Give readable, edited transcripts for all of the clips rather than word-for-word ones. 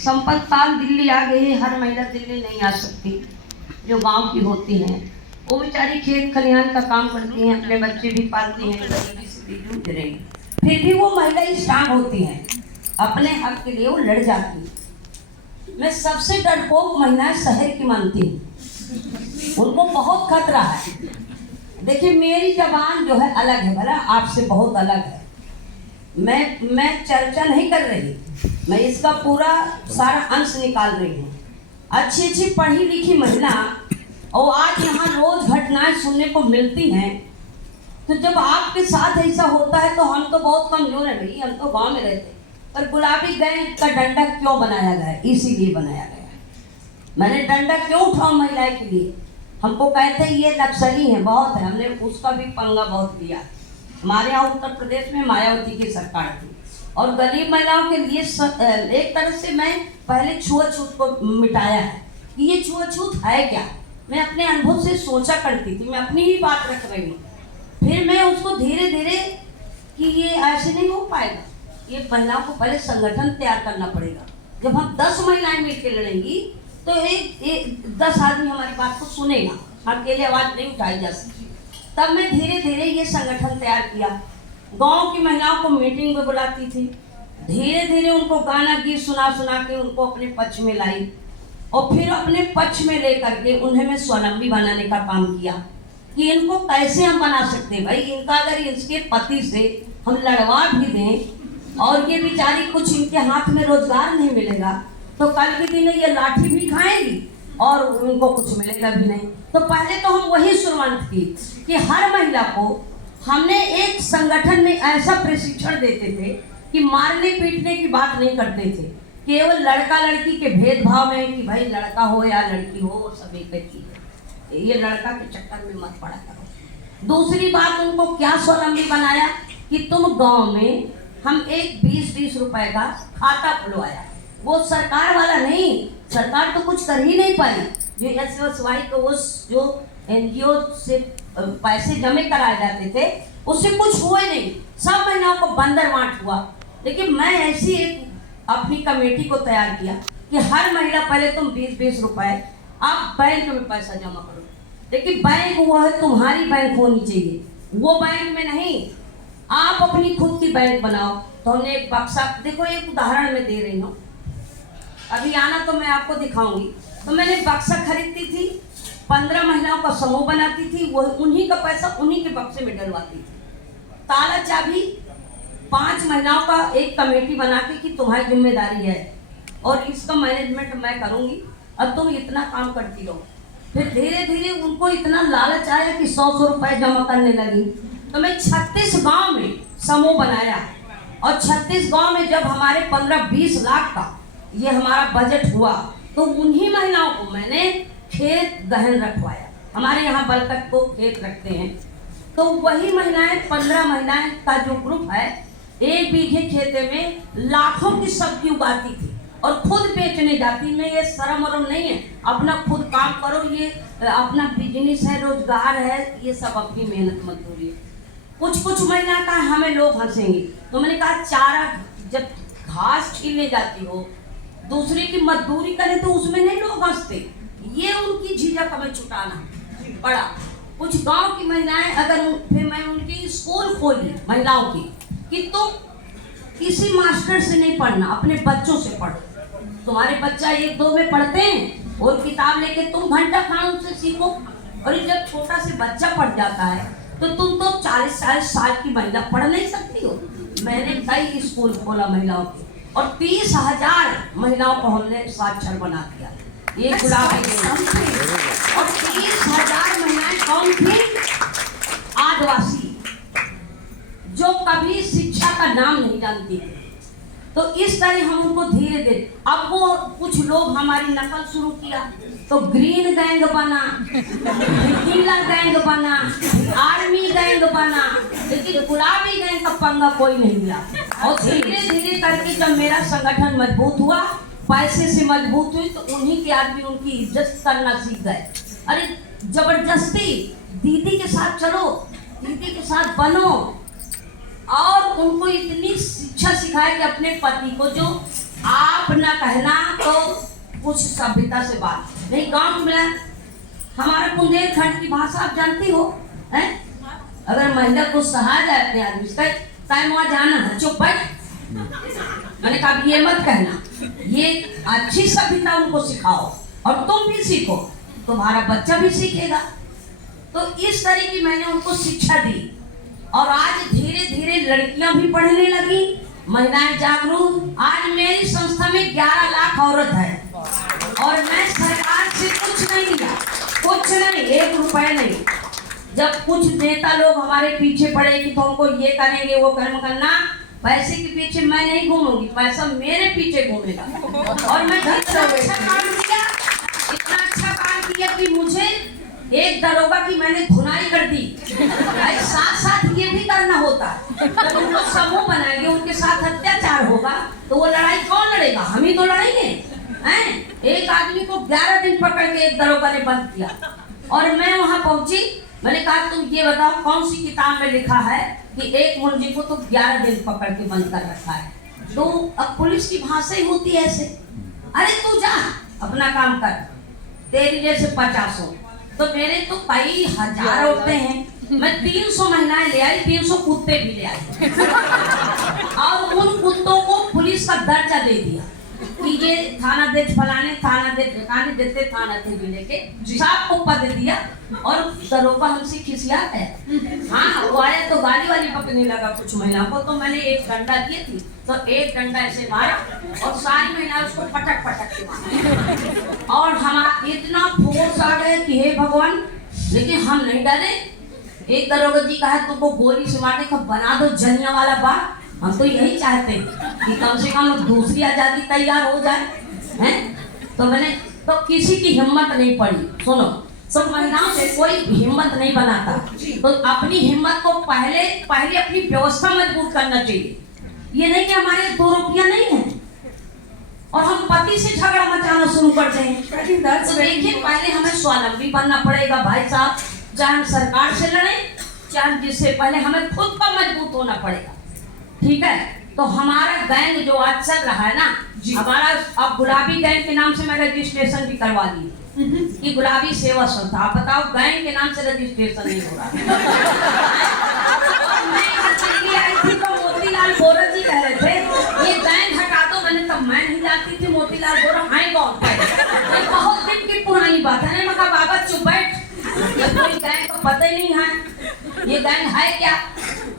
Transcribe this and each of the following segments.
संपत पाल दिल्ली आ गई। हर महिला दिल्ली नहीं आ सकती जो गांव की होती हैं। वो बेचारी खेत खलिहान का काम करती हैं, अपने बच्चे भी पालती हैं, गरीबी से भी जूझ रही, फिर भी वो महिला स्ट्रांग होती हैं, अपने हक के लिए वो लड़ जाती है। मैं सबसे डरपोक महिलाएं शहर की मानती हूँ, उनको बहुत खतरा है। देखिए मेरी जबान जो है अलग है, भला आपसे बहुत अलग है। मैं चर्चा नहीं कर रही, मैं इसका पूरा सारा अंश निकाल रही हूँ। अच्छी अच्छी पढ़ी लिखी महिला और आज यहाँ रोज घटनाएं सुनने को मिलती हैं। तो जब आपके साथ ऐसा होता है तो हम तो बहुत कमजोर है भाई, हम तो गांव में रहते, पर गुलाबी गैंग का डंडा क्यों बनाया गया है? इसीलिए बनाया गया है। मैंने डंडा क्यों उठाऊं महिलाएं के लिए? हमको कहते हैं ये नक्सली है, बहुत है, हमने उसका भी पंगा बहुत लिया। हमारे यहाँ उत्तर प्रदेश में मायावती की सरकार थी और गरीब महिलाओं के लिए एक तरह से मैं पहले छुआछूत को मिटाया है कि ये छुआछूत है क्या। मैं अपने अनुभव से सोचा करती थी, मैं अपनी ही बात रख रही हूँ। फिर मैं उसको धीरे धीरे कि ये ऐसे नहीं हो पाएगा, ये महिलाओं को पहले संगठन तैयार करना पड़ेगा। जब हम 10 महिलाएं मिलकर लड़ेंगी तो एक 10 आदमी हमारी बात को सुनेगा, अकेले आवाज नहीं उठाई जा सकती। तब मैं धीरे धीरे ये संगठन तैयार किया, गांव की महिलाओं को मीटिंग में बुलाती थी, धीरे धीरे उनको गाना गीत सुना सुना के उनको अपने पक्ष में लाई और फिर अपने पक्ष में लेकर के उन्हें मैं स्वावलंबी बनाने का काम किया कि इनको कैसे हम बना सकते हैं। भाई इनका अगर इसके पति से हम लड़वा भी दें और ये बेचारी कुछ इनके हाथ में रोजगार नहीं मिलेगा तो कल के दिन ये लाठी भी खाएगी और उनको कुछ मिलेगा भी नहीं। तो पहले तो हम वही शुरुआत की कि हर महिला को हमने एक संगठन में ऐसा प्रशिक्षण देते थे कि मारने पीटने की बात नहीं करते थे, केवल लड़का लड़की के भेदभाव में कि भाई लड़का हो या लड़की हो सब एक ही है, ये लड़का के चक्कर में मत पड़ा करो। दूसरी बात उनको क्या स्वावलंबी बनाया कि तुम गांव में हम एक 20-20 रुपए का खाता खुलवाया, वो सरकार वाला नहीं, सरकार तो कुछ कर ही नहीं पाई। जो SSY को वो जो NGO से पैसे जमे कराए जाते थे उससे कुछ हुआ नहीं, सब महिलाओं को बंदर बांट हुआ। लेकिन मैं ऐसी एक अपनी कमेटी को तैयार किया कि हर महीना पहले तुम 20-20 रुपए आप बैंक में पैसा जमा करो, लेकिन बैंक वो है तुम्हारी बैंक होनी चाहिए, वो बैंक में नहीं, आप अपनी खुद की बैंक बनाओ। तो हमने एक बक्सा, देखो एक उदाहरण मैं दे रही हूँ, अभी आना तो मैं आपको दिखाऊंगी। तो मैंने बक्सा खरीदती थी, 15 महिलाओं का समूह बनाती थी, वो उन्हीं का पैसा उन्हीं के बक्से में डलवाती थी। ताला चाबी 5 महिलाओं का एक कमेटी बना के कि तुम्हारी जिम्मेदारी है और इसका मैनेजमेंट मैं करूंगी और तुम इतना काम करती रहो। फिर धीरे धीरे उनको इतना लालच आया कि 100 रुपए जमा करने लगी। तो मैं 36 गांव में समूह बनाया और 36 गांव में जब हमारे 15-20 लाख का ये हमारा बजट हुआ तो उन्हीं महिलाओं को मैंने खेत गहन रखवाया। हमारे यहाँ बलकट को खेत रखते हैं, तो वही महिलाएं 15 महिलाएं का जो ग्रुप है 1 बीघे खेते में लाखों की सब्जी उगाती थी और खुद बेचने जाती। में ये शर्म वरम नहीं है, अपना खुद काम करो, ये अपना बिजनेस है, रोजगार है, ये सब अपनी मेहनत मजदूरी है। कुछ महिला का हमें लोग हंसेंगे, तो मैंने कहा चारा जब घास छीलने जाती हो दूसरे की मजदूरी करे तो उसमें नहीं लोग हंसते, ये उनकी झिझक हमें छुटाना पड़ा। कुछ गांव की महिलाएं अगर फिर मैं उनकी स्कूल खोली महिलाओं की कि तुम किसी मास्टर से नहीं पढ़ना, अपने बच्चों से पढ़ो। तुम्हारे बच्चा 1-2 में पढ़ते हैं और किताब लेके तुम घंटा खान उनसे सीखो, और जब छोटा से बच्चा पढ़ जाता है तो तुम तो 40-40 साल की महिला पढ़ नहीं सकती हो। मैंने कई स्कूल खोला महिलाओं के और 30,000 महिलाओं को हमने साक्षर बना दिया। ये गुलाबी और 30,000 महिलाएं कौन थी? आदिवासी, जो कभी शिक्षा का नाम नहीं जानती थी। तो इस तरह हम उनको धीरे धीरे, अब वो कुछ लोग हमारी नकल शुरू किया तो ग्रीन गैंग बना, नीला गैंग बना, आर्मी गैंग बना, लेकिन गुलाबी गैंग का पंगा कोई नहीं लिया। और धीरे धीरे करके जब मेरा संगठन मजबूत हुआ, पैसे से मजबूत हुई, तो उन्हीं के आदमी उनकी इज्जत करना सीख गए। अरे जबरदस्ती दीदी के साथ चलो, दीदी के साथ बनो, और उनको इतनी शिक्षा सिखाए कि अपने पति को जो आप न कहना तो कुछ सभ्यता से बात नहीं। गांव में हमारा बुंदेलखंड की भाषा आप जानती हो, हैं? अगर महिला को सहा जाए अपने आदमी से, टाइम वहां जाना है, चुप बैठ। मैंने कहा ये मत कहना, ये अच्छी सभ्यता उनको सिखाओ और तुम भी सीखो, तुम्हारा बच्चा भी सीखेगा। तो इस तरह की मैंने उनको शिक्षा दी और आज धीरे धीरे लड़कियां भी पढ़ने लगी, महिलाएं जागरूक। आज मेरी संस्था में 11 लाख औरत है और मैं सरकार से कुछ नहीं लिया, कुछ नहीं, 1 रुपए नहीं। जब कुछ नेता लोग हमारे पीछे पड़े कि तुमको ये करेंगे वो कर्म करना, पैसे के पीछे मैं नहीं घूमूंगी, पैसा मेरे पीछे घूमेगा। और मैं इतना अच्छा काम किया, इतना अच्छा काम किया कि मुझे एक दरोगा की मैंने धुनाई कर दी। साथ साथ ये भी करना होता है, जब उनको समूह बनाएंगे, उनके साथ अत्याचार होगा तो वो लड़ाई कौन लड़ेगा? हम ही तो लड़ेंगे, हैं? एक आदमी को 11 दिन पकड़ के एक दरोगा ने बंद किया और मैं वहां पहुंची। मैंने कहा तुम ये बताओ कौन सी किताब में लिखा है कि एक मुंजी को तो 11 दिन पकड़ के बंद कर रखा है? तो अब पुलिस की भाषा ही होती है ऐसे, अरे तू जा अपना काम कर, तेरी जैसे 50 हो। तो मेरे तो कई हजार औरतें हैं, मैं 300 महिलाएं ले आई, 300 कुत्ते भी ले आई और उन कुत्तों को पुलिस का दर्जा दे दिया कि ये थानाध्यक्ष फलाने, थानाध्यक्ष ठिकाने देते, थानाध्यक्ष लेके सबको पद दिया। और दरोगा हमसे खिसिया है, हाँ वो आया तो गाली वाली पकड़ने लगा कुछ महिलाओं को, तो मैंने एक डंडा दिए थी, तो एक डंडा ऐसे मारा और सारी महिलाएं उसको पटक पटक के मारा और हमारा इतना फोर्स आ गया कि हे भगवान। लेकिन हम नहीं डरे। एक दरोगा जी कहा तुमको गोली से मारने का बना दो जलियां वाला बाग। हम तो यही चाहते हैं कि कम से कम दूसरी आजादी तैयार हो जाए, हैं? तो मैंने तो किसी की हिम्मत नहीं पड़ी। सुनो, सब महिलाओं से कोई हिम्मत नहीं बनाता, तो अपनी हिम्मत को पहले अपनी व्यवस्था मजबूत करना चाहिए। ये नहीं कि हमारे 2 रुपया नहीं है और हम पति से झगड़ा मचाना शुरू करते हैं। तो देखिए पहले हमें स्वावलंबी बनना पड़ेगा भाई साहब, चाहे हम सरकार से लड़े, चाहे जिससे पहले हमें खुद पर मजबूत होना पड़ेगा, ठीक है? तो हमारा गैंग जो आज चल रहा है ना, हमारा अब गुलाबी गैंग के नाम से मैं रजिस्ट्रेशन भी करवा दी कि गुलाबी सेवा संस्था। आप बताओ गैंग के नाम से रजिस्ट्रेशन नहीं हो रहा। मैं आई थी तो मोतीलाल बोरा जी कह रहे थे ये गैंग हटा दो, मैंने तब मैं नहीं जानती थी मोतीलाल बोरा है कौन। ये बहुत दिन की पुरानी बात है। मैं कहा बाबा चुप बैठ, ये कोई गैंग का पता ही नहीं है, ये गैंग है क्या?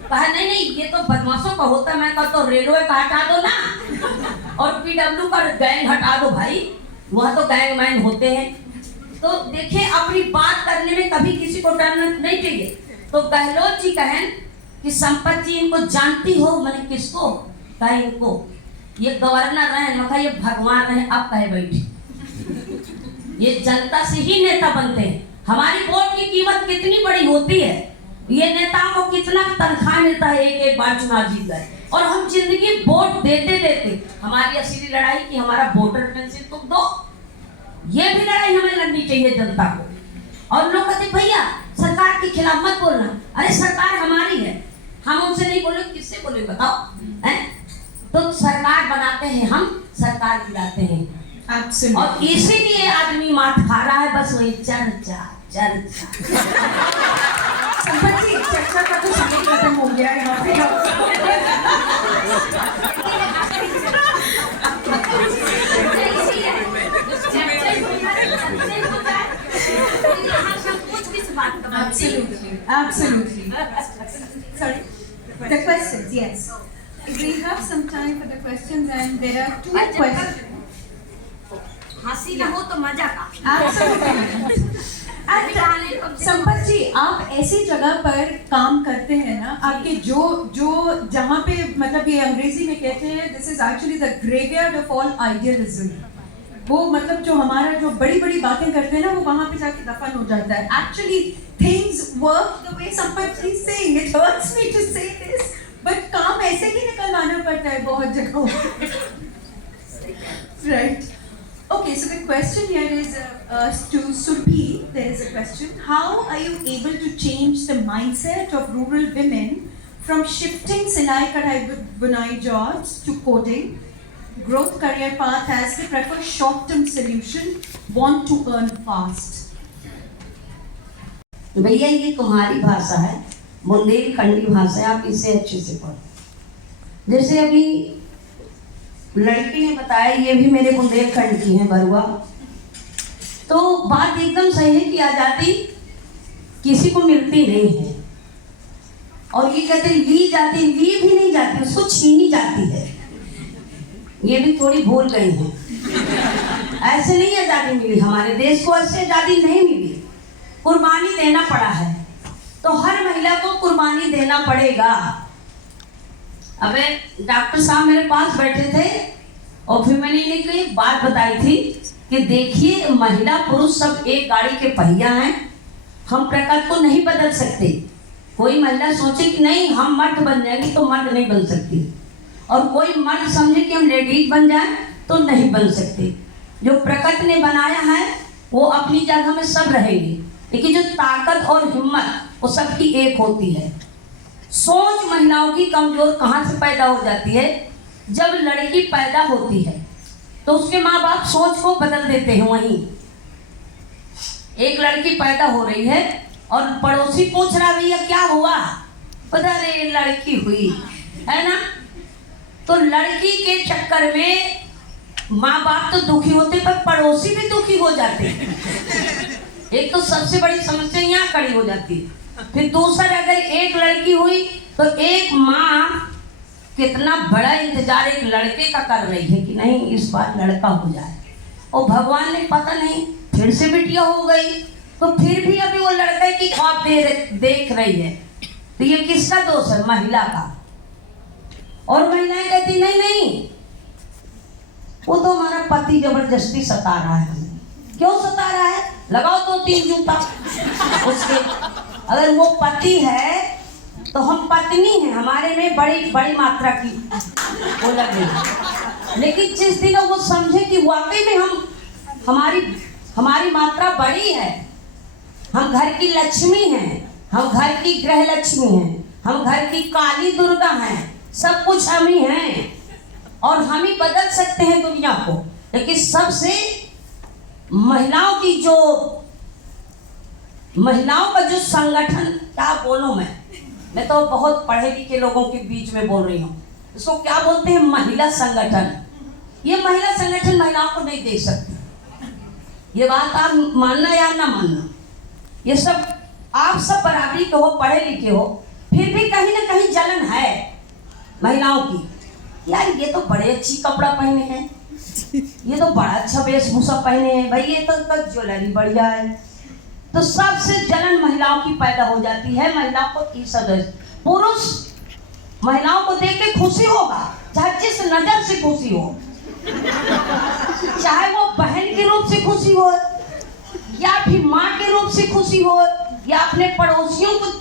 कहा नहीं ये तो बदमाशों का होता। मैं कहा तो रेलवे का हटा दो ना और पीडब्ल्यू का गैंग हटा दो भाई, वह तो गैंग मैन होते हैं। तो देखिए अपनी बात करने में कभी किसी को डरना नहीं चाहिए। तो गहलोत जी कहें कि संपत जी इनको जानती हो? मैंने किसको कहा? इनको, ये गवर्नर रहे, मैं कहा ये भगवान रहे, अब कहे बैठी। ये जनता से ही नेता बनते हैं। हमारी वोट की कीमत कितनी बड़ी होती है, ये नेताओं को कितना तनख्वाह मिलता है, एक बार चुनाव जीत गए और हम जिंदगी वोट देते देते। हमारी असली लड़ाई कि हमारा वोटर पेंशन तुम दो, ये भी लड़ाई हमें लड़नी चाहिए जनता को। और लोग कहते भैया सरकार के खिलाफ मत बोलना, अरे सरकार हमारी है, हम उनसे नहीं बोले, किससे बोले बताओ, हैं? तो सरकार बनाते हैं हम, सरकार गिराते हैं। और इसीलिए आदमी मात खा रहा है, बस वही चर्चा चर्चा। संपत जी चर्चा का तो समय खत्म हो गया यहाँ पे। Absolutely. Sorry. The questions, yes. We have some time for the questions, and there are 2 questions. हंसी ना हो तो मजा का। Absolutely. संपत जी आप ऐसी जगह पर काम करते हैं ना, आपके जो जहाँ पे मतलब ये अंग्रेजी में कहते हैं this is actually the graveyard of all idealism. वो मतलब जो हमारा जो बड़ी बड़ी बातें करते हैं ना, वो वहाँ पे जाके दफन हो जाता है। Actually things work the way Sampat ji saying, it hurts me to say this, but काम ऐसे ही निकलवाना पड़ता है बहुत जगहों पे। Right. Okay, so the question here is to Surbhi. There is a question: how are you able to change the mindset of rural women from shifting Sinai Kadhai Bunai jobs to coding, growth career path as they prefer short-term solution, want to earn fast. भैया ये तुम्हारी भाषा है, बुंदेलखंडी भाषा है, आप इसे अच्छे से पढ़ो। जैसे अभी लड़की ने बताया, ये भी मेरे बुंदेलखंड की है बरुआ, तो बात एकदम सही है कि आज़ादी किसी को मिलती नहीं है। और ये कहते ली जाती, ली भी नहीं जाती, उसको छीनी जाती है। ये भी थोड़ी भूल गई है। ऐसे नहीं आज़ादी मिली, हमारे देश को ऐसे आज़ादी नहीं मिली, कुर्बानी देना पड़ा है। तो हर महिला को कुर्बानी देना पड़ेगा। अबे डॉक्टर साहब मेरे पास बैठे थे और फिर मैंने इन्हें एक बात बताई थी कि देखिए, महिला पुरुष सब एक गाड़ी के पहिया हैं, हम प्रकृति को नहीं बदल सकते। कोई महिला सोचे कि नहीं हम मर्द बन जाएंगे, तो मर्द नहीं बन सकती, और कोई मर्द समझे कि हम लेडीज बन जाएं तो नहीं बन सकते। जो प्रकृति ने बनाया है वो अपनी जगह में सब रहेंगे, लेकिन जो ताकत और हिम्मत वो सबकी एक होती है। सोच महिलाओं की कमजोर कहाँ से पैदा हो जाती है? जब लड़की पैदा होती है तो उसके माँ बाप सोच को बदल देते हैं। वहीं एक लड़की पैदा हो रही है और पड़ोसी पूछ रहा, भैया क्या हुआ? पता रे लड़की हुई है ना। तो लड़की के चक्कर में माँ बाप तो दुखी होते, पर पड़ोसी भी दुखी हो जाते। एक तो सबसे बड़ी समस्या यहाँ खड़ी हो जाती है। फिर दूसरा, अगर एक लड़की हुई तो एक माँ कितना बड़ा इंतजार एक लड़के का कर रही है कि नहीं इस बार लड़का हो जाए, और भगवान ने पता नहीं फिर से बिटिया हो गई, तो फिर भी अभी वो लड़के की ख्वाब देख रही है। तो ये किसका दोष है? महिला का। और महिलाएं कहती नहीं नहीं, वो तो हमारा पति जबरदस्ती सता रहा है हमें। क्यों सता रहा है? लगाओ 2-3 जूता उसके। अगर वो पति है तो हम पत्नी हैं, हमारे में बड़ी बड़ी मात्रा की वो लगे। लेकिन जिस दिन वो समझे कि वाकई में हमारी मात्रा बड़ी है, हम घर की लक्ष्मी हैं, हम घर की गृह लक्ष्मी हैं, हम घर की काली दुर्गा हैं, सब कुछ हम ही हैं और हम ही बदल सकते हैं दुनिया को। लेकिन सबसे महिलाओं का जो संगठन, क्या बोलूं मैं तो बहुत पढ़े लिखे लोगों के बीच में बोल रही हूँ, इसको क्या बोलते हैं? महिला संगठन। ये महिला संगठन महिलाओं को नहीं दे सकते। ये बात आप मानना या ना मानना, ये सब आप सब बराबरी के हो, पढ़े लिखे हो, फिर भी कहीं ना कहीं जलन है महिलाओं की। यार ये तो बड़े अच्छी कपड़ा पहने हैं, ये तो बड़ा अच्छा वेशभूषा पहने हैं, भाई ये तो ज्वेलरी बढ़िया है। तो सबसे जलन महिलाओं की पैदा हो जाती है। महिलाओं को ईर्ष्या। पुरुष महिलाओं को देख के खुशी होगा, चाहे जिस नजर से खुशी हो, चाहे वो बहन के रूप से खुशी हो, या फिर माँ के रूप से खुशी हो, या अपने पड़ोसियों को।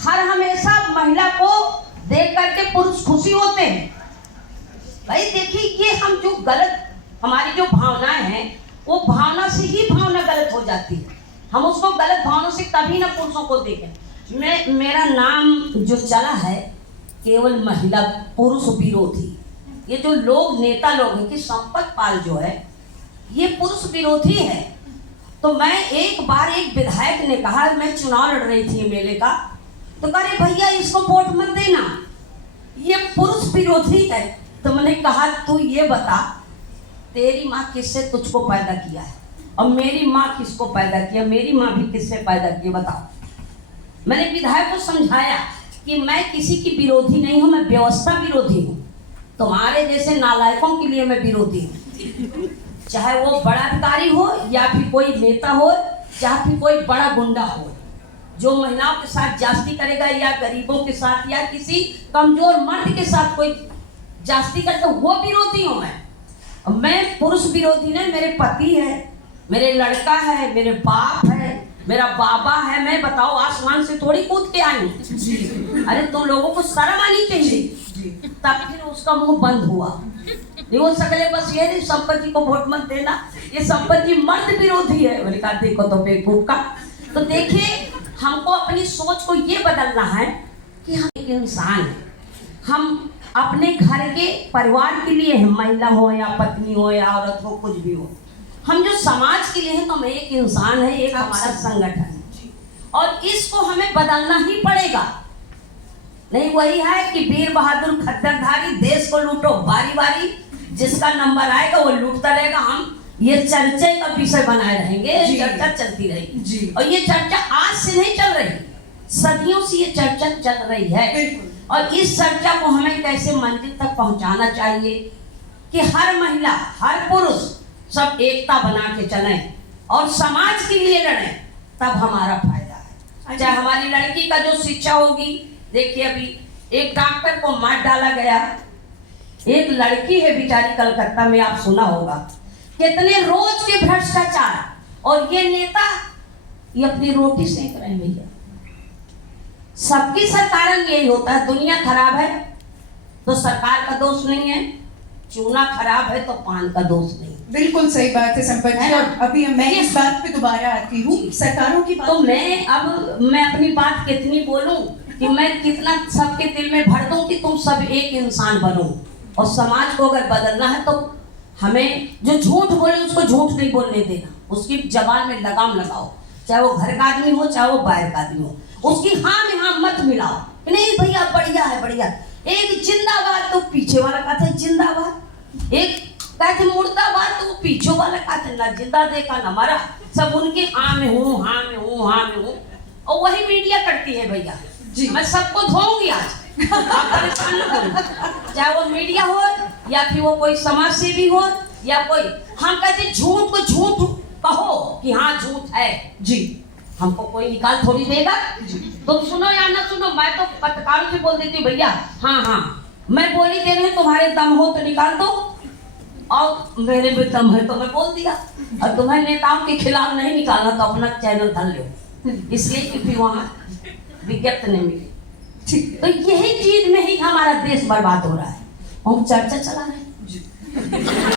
हर हमेशा महिला को देख करके पुरुष खुशी होते हैं। भाई देखिए, ये हम जो गलत, हमारी जो भावनाएं हैं, वो भावना से ही भावना गलत हो जाती है। हम उसको गलत भावनाओं से कभी ना पुरुषों को देखें। मेरा नाम जो चला है केवल महिला पुरुष विरोधी। ये जो लोग नेता लोग हैं कि संपत पाल जो है ये पुरुष विरोधी है। तो मैं एक बार एक विधायक ने कहा, मैं चुनाव लड़ रही थी मेले का, तो कह रहे भैया इसको वोट मत देना, ये पुरुष विरोधी है। तो मैंने कहा तू ये बता, तेरी माँ किससे तुझको पैदा किया है और मेरी माँ किसको पैदा किया? मेरी माँ भी किससे पैदा की, बताओ। मैंने विधायक को समझाया कि मैं किसी की विरोधी नहीं हूँ, मैं व्यवस्था विरोधी हूँ। तुम्हारे जैसे नालायकों के लिए मैं विरोधी हूँ, चाहे वो बड़ा अधिकारी हो या फिर कोई नेता हो, चाहे फिर कोई बड़ा गुंडा हो, जो महिलाओं के साथ जास्ती करेगा या गरीबों के साथ या किसी कमजोर मर्द के साथ कोई जास्ती करता, वो विरोधी हूँ मैं पुरुष विरोधी नहीं। मेरे पति है, मेरे लड़का है, मेरे बाप है, मेरा बाबा है। मैं बताओ आसमान से थोड़ी कूद के आई। अरे तुम लोगों को शर्म आनी चाहिए। तब फिर उसका मुंह बंद हुआ। नहीं हो सकले बस ये नहीं संपत्ति को वोट मत देना, ये संपत्ति मर्द विरोधी है। मैंने कहा देखो तो बेवकूफ का। तो देखिए, हमको अपनी सोच को ये बदलना है कि हम एक इंसान है, हम अपने घर के परिवार के लिए हैं, महिला हो या पत्नी हो या औरत हो, कुछ भी हो, हम जो समाज के लिए हैं तो हम एक इंसान है, एक हमारा संगठन है और इसको हमें बदलना ही पड़ेगा। नहीं वही है कि वीर बहादुर खद्दरधारी, देश को लूटो बारी बारी, जिसका नंबर आएगा वो लूटता रहेगा। हम ये चर्चा का विषय बनाए रहेंगे, चर्चा चलती रहेगी और ये चर्चा आज से नहीं चल रही, सदियों से ये चर्चा चल रही है और इस चर्चा को हमें कैसे मंजिल तक पहुंचाना चाहिए कि हर महिला, हर पुरुष सब एकता बना के चलें और समाज के लिए लड़ें, तब हमारा फायदा है। चाहे हमारी लड़की का जो शिक्षा होगी, देखिए अभी एक डॉक्टर को मार डाला गया, एक लड़की है बेचारी कलकत्ता में, आप सुना होगा कितने रोज के भ्रष्टाचार, और ये नेता ये अपनी रोटी सेक रहे हैं भैया। सबकी सरकार में यही होता है, दुनिया खराब है तो सरकार का दोष नहीं है, चूना खराब है तो पान का दोष नहीं। बिल्कुल सही बात है संपत जी, और अभी मैं इस बात पे दोबारा आती हूँ, सरकारों की बात। तो मैं अपनी बात कितनी बोलूं कि मैं कितना सबके दिल में भर दूं कि तुम सब एक इंसान बनो, और समाज को अगर बदलना है तो हमें जो झूठ बोले उसको झूठ नहीं बोलने देना, उसकी जबान में लगाम लगाओ, चाहे वो घर का आदमी हो चाहे वो बाहर का आदमी हो, उसकी हाँ में हाँ मत मिलाओ, नहीं भैया बढ़िया है बढ़िया, एक जिंदाबाद तो पीछे वाला कहता है जिंदाबाद, एक कहते मुर्दाबाद तो वो पीछे वाला कहते ना जिंदा देखा ना मरा, सब उनके हाँ में हूँ हाँ में हूँ हाँ में हूँ, और वही मीडिया करती है भैया जी। मैं सबको धोऊंगी आज, परेशान न करूं, चाहे वो मीडिया हो या फिर वो कोई समाज सेवी हो या कोई, हम कहते झूठ को झूठ कहो कि हाँ झूठ है जी, हमको कोई निकाल थोड़ी देगा। तुम सुनो या ना सुनो, मैं तो पत्रकारों से बोल देती हूँ भैया हाँ हाँ मैं बोली दे रही हूँ, तुम्हारे दम हो तो निकाल दो, और मेरे भी दम है तो मैं बोल दिया, और तुम्हें नेताओं के खिलाफ नहीं निकालना तो अपना चैनल धर लो, इसलिए कि फिर वहाँ विज्ञप्ति नहीं मिली। तो यही चीज में ही हमारा देश बर्बाद हो रहा है, हम चर्चा चला रहे हैं।